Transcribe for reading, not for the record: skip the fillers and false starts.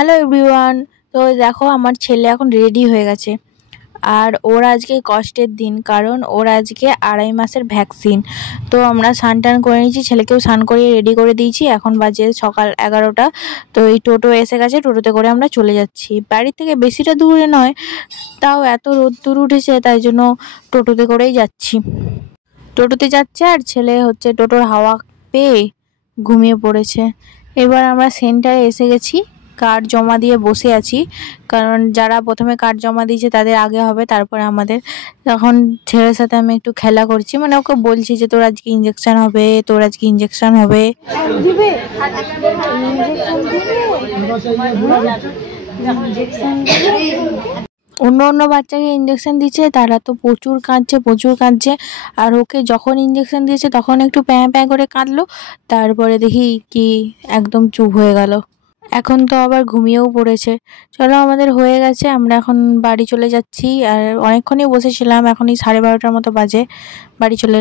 Hello everyone. তো দেখো আমার ছেলে এখন রেডি হয়ে গেছে। আর ওর আজকে কষ্টের দিন, কারণ ওর আজকে 2.5 মাসের ভ্যাকসিন। তো আমরা স্নান টান করে নিয়েছি, ছেলেকেও স্নান করিয়ে রেডি করে দিয়েছি। এখন বাজে সকাল 11টা। তো এই টোটো এসে গেছে, টোটোতে করে আমরা চলে যাচ্ছি। বাড়ি থেকে বেশিটা দূরে নয়, তাও এত রোদ্দুর উঠেছে তাই জন্য টোটোতে করেই যাচ্ছি। টোটোতে যাচ্ছে আর ছেলে হচ্ছে টোটোর হাওয়া পেয়ে ঘুমিয়ে পড়েছে। এবার আমরা সেন্টারে এসে গেছি, কার্ড জমা দিয়ে বসে আছি, কারণ যারা প্রথমে কার্ড জমা দিয়েছে তাদের আগে হবে, তারপরে আমাদের। তখন ছেলের সাথে আমি একটু খেলা করছি, মানে ওকে বলছি যে তোর আজকে ইঞ্জেকশন হবে, তোর আজকে ইঞ্জেকশন হবে। অন্য অন্য বাচ্চাকে ইঞ্জেকশন দিচ্ছে, তারা তো প্রচুর কাঁদছে। আর ওকে যখন ইঞ্জেকশন দিয়েছে তখন একটু প্যাঁ প্যাঁ করে কাঁদলো, তারপরে দেখি কি একদম চুপ হয়ে গেল। এখন তো আবার ঘুমিয়েও পড়েছে। চলো, আমাদের হয়ে গেছে, আমরা এখন বাড়ি চলে যাচ্ছি। আর অনেকক্ষণই বসেছিলাম, এখনই 12:30টার মতো বাজে, বাড়ি চলে